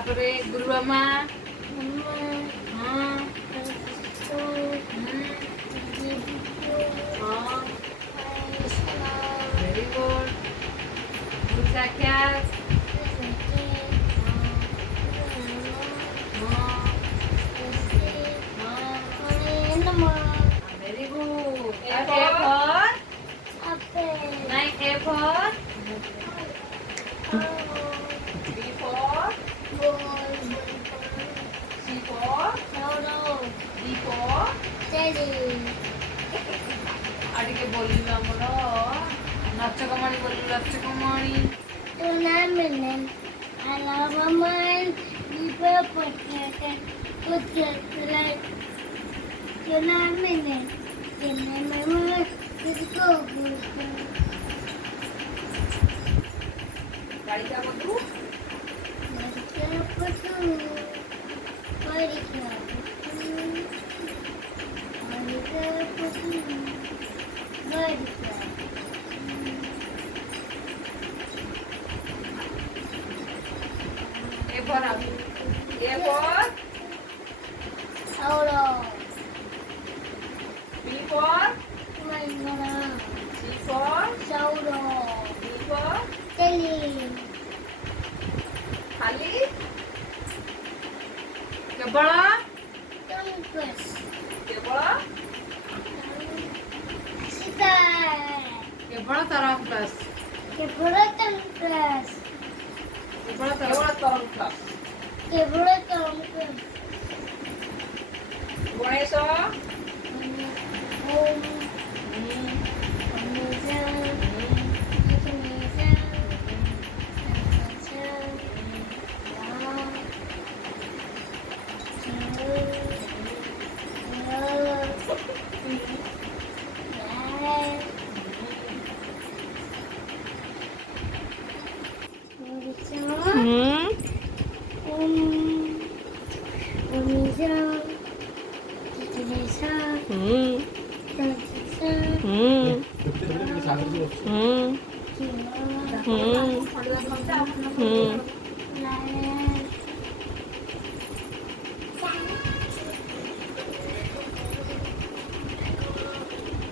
આપણે ગુરુમાં Mama, very good. ઊંચા ખ્યાલ. Very good. A for નહીં. A for B for C for D for అడిగే బోలివి ଆମର ନଚକମଣି ବୋଲି ନଚକମଣି. ଗାଳିକା ବଧୁ A for A for B for C for D for ଖାଲି କେବଳ କେବଳ କେବଳ ତରଙ୍ଗ ପ୍ଲସ୍ କେବଳ ତରଙ୍ଗ ପ୍ଲସ୍ ଗଣେଶ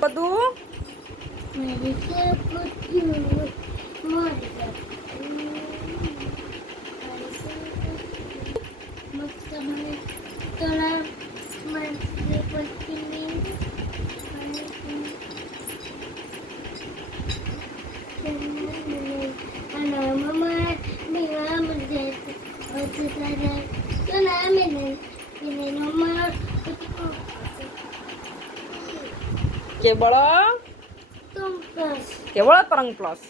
બધું କେବଳ କେବଳ ତରଙ୍ଗ ପ୍ଲସ୍